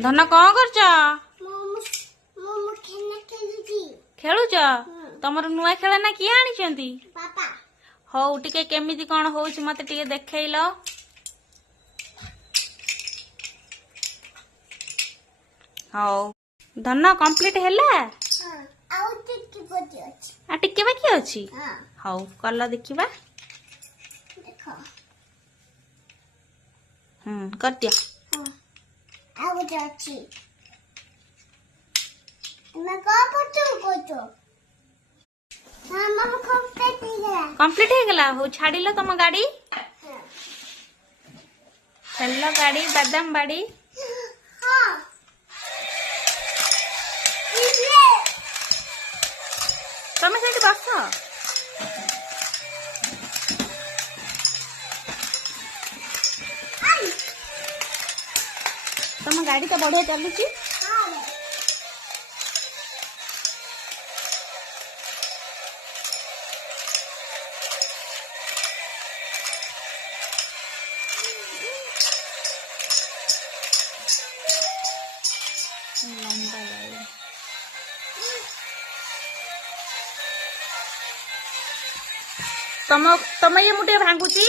धन कौन कर खेलुच तमर नुआ खेलना किए आनी हौ टिके केमिति कौन होउछ मते टिके देखैल हौ धन कंप्लीट हैला आ टिके बाकी अछि हौ कल देखिबा कर दिया कंप्लीट हो गला हो छाड़िल तुम गाड़ी चल गाड़ी बादाम बाड़ी तुम से बस तुम गाड़ी तो बढ़िया चलुची लंबा गाड़ी तम ये मुटे भांगुची